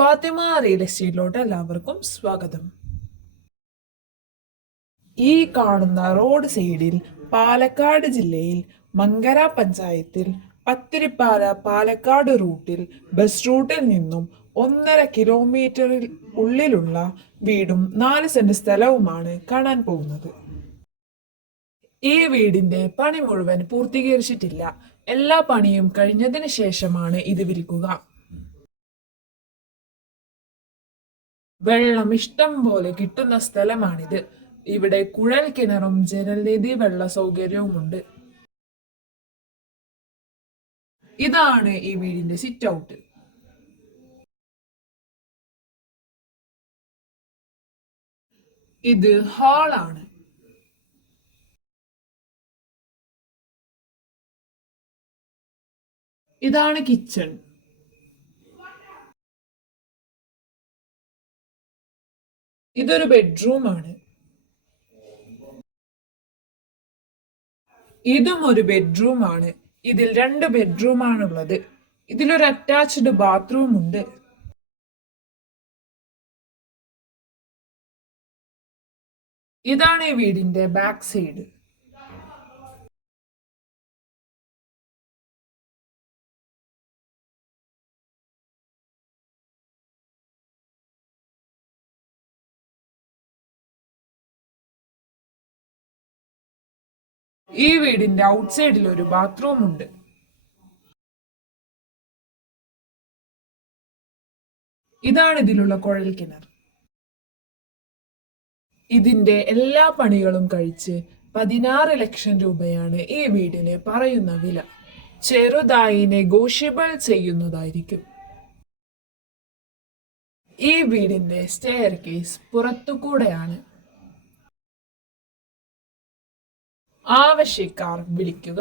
Fathima real എസ്റ്റേറ്റിലോട്ട് എല്ലാവർക്കും സ്വാഗതം. ഈ കാണുന്ന റോഡ് സൈഡിൽ പാലക്കാട് ജില്ലയിൽ മങ്കര പഞ്ചായത്തിൽ പത്തിരിപ്പാല പാലക്കാട് റൂട്ടിൽ ബസ് റൂട്ടിൽ നിന്നും 1.5 കിലോമീറ്ററിൽ ഉള്ളിലുള്ള വീടും 4 സെന്റ് സ്ഥലവുമാണ് കാണാൻ പോകുന്നത്. ഈ വീടിന്റെ പണി മുഴുവൻ പൂർത്തീകരിച്ചിട്ടില്ല. എല്ലാ പണിയും കഴിഞ്ഞതിന് ശേഷമാണ് ഇത് വിൽക്കുക. വെള്ളം ഇഷ്ടം പോലെ കിട്ടുന്ന സ്ഥലമാണിത്. ഇവിടെ കുഴൽ കിണറും ജലനിധി വെള്ള സൗകര്യവുമുണ്ട്. ഇതാണ് ഈ വീടിന്റെ സിറ്റ് ഔട്ട്. ഇത് ഹാളാണ്. ഇതാണ് കിച്ചൺ. ഇതൊരു ബെഡ്റൂം ആണ്. ഇതും ഒരു ബെഡ്റൂം ആണ്. ഇതിൽ 2 ബെഡ്റൂം ആണുള്ളത്. ഇതിലൊരു അറ്റാച്ച്ഡ് ബാത്റൂം ഉണ്ട്. ഇതാണ് ഈ വീടിന്റെ ബാക്ക് സൈഡ്. ഈ വീടിന്റെ ഔട്ട് സൈഡിൽ ഒരു ബാത്റൂം ഉണ്ട്. ഇതാണ് ഇതിലുള്ള കുഴൽ കിണർ. ഇതിന്റെ എല്ലാ പണികളും കഴിച്ച് 16 ലക്ഷം രൂപയാണ് ഈ വീടിന് പറയുന്ന വില. ചെറുതായി നെഗോഷ്യബിൾ ചെയ്യുന്നതായിരിക്കും. ഈ വീടിന്റെ സ്റ്റെയർ കേസ് പുറത്തുകൂടെയാണ്. ആവശ്യക്കാർ വിളിക്കുക.